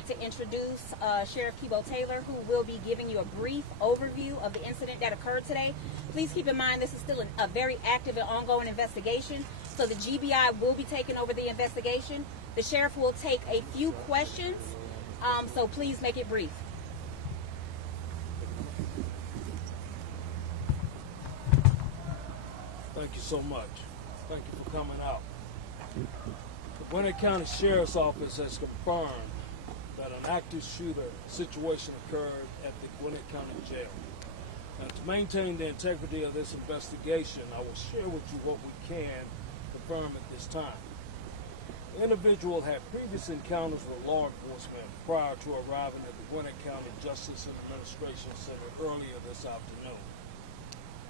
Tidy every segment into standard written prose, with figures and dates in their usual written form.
like to introduce Sheriff Keebo Taylor, who will be giving you a brief overview of the incident that occurred today. Please keep in mind this is still a very active and ongoing investigation, so the GBI will be taking over the investigation. The sheriff will take a few questions, so please make it brief. Thank you so much. Thank you for coming out. The Gwinnett County Sheriff's Office has confirmed that an active shooter situation occurred at the Gwinnett County Jail. Now, to maintain the integrity of this investigation, I will share with you what we can confirm at this time. The individual had previous encounters with law enforcement prior to arriving at the Gwinnett County Justice and Administration Center earlier this afternoon.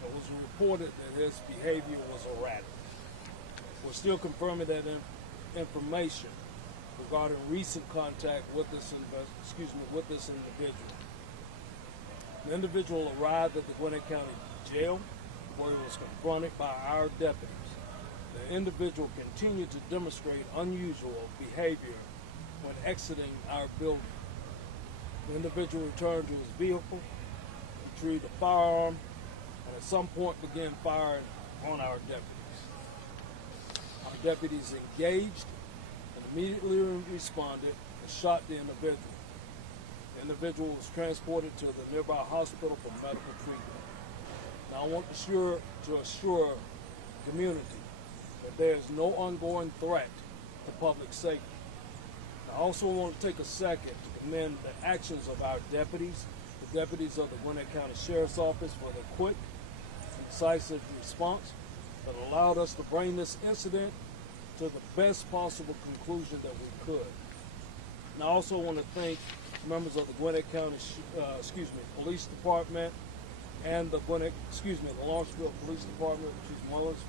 It was reported that his behavior was erratic. We're still confirming that information regarding recent contact with this individual. The individual arrived at the Gwinnett County Jail where he was confronted by our deputies. The individual continued to demonstrate unusual behavior when exiting our building. The individual returned to his vehicle, retrieved a firearm, and at some point began firing on our deputies. Our deputies engaged and immediately responded and shot the individual. The individual was transported to the nearby hospital for medical treatment. Now I want to assure the community that there is no ongoing threat to public safety. I also want to take a second to commend the actions of our deputies, the deputies of the Gwinnett County Sheriff's Office, for the quick, decisive response that allowed us to bring this incident to the best possible conclusion that we could. And I also want to thank members of the Gwinnett County, Police Department and the Lawrenceville Police Department,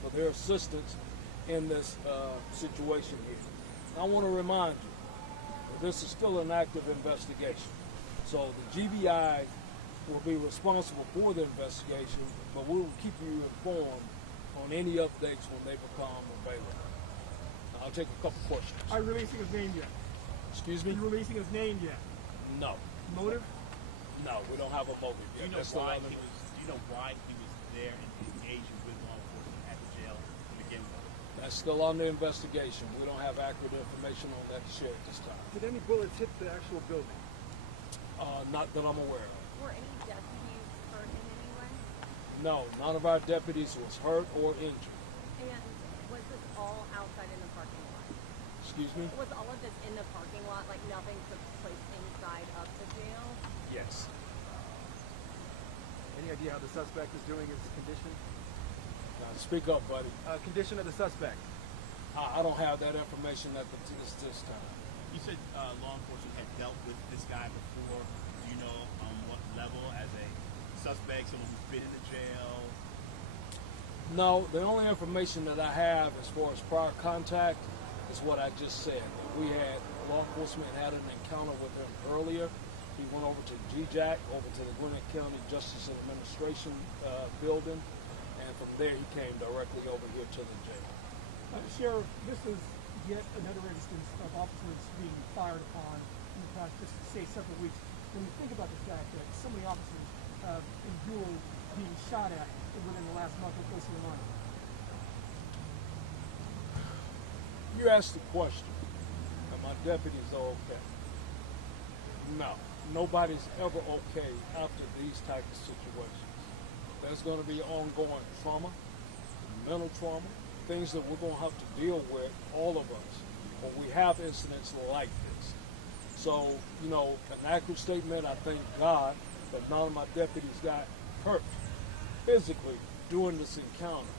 for their assistance in this situation here. I want to remind you that this is still an active investigation. So the GBI will be responsible for the investigation, but we will keep you informed on any updates when they become available. Now, I'll take a couple questions. Are you releasing his name yet? Excuse me? Are you releasing his name yet? No. Motive? No, we don't have a motive yet. Do you know why he was there and engaging with law enforcement at the jail to begin with? That's still under investigation. We don't have accurate information on that to share at this time. Did any bullets hit the actual building? Not that I'm aware of. Were any deputies hurt in any way? No, none of our deputies was hurt or injured. And was this all outside in the parking lot? Excuse me? Was all of this in the parking lot, like nothing took place inside of the jail? Yes. Any idea how the suspect is doing his condition? Now, speak up, buddy. Condition of the suspect? I don't have that information at this time. You said law enforcement had dealt with this guy before. Do you know on what level, as a suspect, someone who's been in the jail? No, the only information that I have as far as prior contact is what I just said. Law enforcement had an encounter with him earlier. He went over to GJAC, over to the Gwinnett County Justice and Administration building, and from there he came directly over here to the jail. Sheriff, this is yet another instance of officers being fired upon in the past, just to say, several weeks. When you think about the fact that so many officers endure being shot at within the last month, what's going on? You asked the question, and my deputies are okay. No, nobody's ever okay after these type of situations. There's going to be ongoing trauma, mental trauma, things that we're going to have to deal with, all of us, when we have incidents like this. So, an accurate statement, I thank God that none of my deputies got hurt physically during this encounter.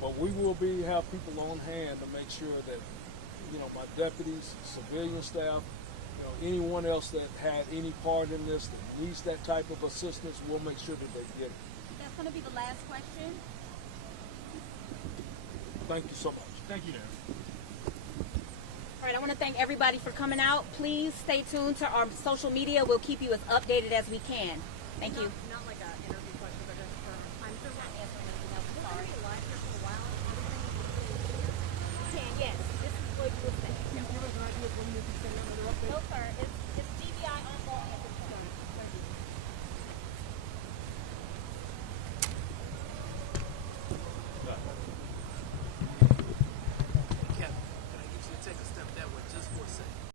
But we will have people on hand to make sure that, my deputies, civilian staff, anyone else that had any part in this that needs that type of assistance, we'll make sure that they get it. That's going to be the last question. Thank you so much. Thank you, Darren. All right, I want to thank everybody for coming out. Please stay tuned to our social media. We'll keep you as updated as we can. Thank you. Not like an interview question, but just for time. So we're not answering anything else. Sorry. Will live here for a while? Yes. This is what you would say. Can you give us an idea of when you can send another update? No, sir. It's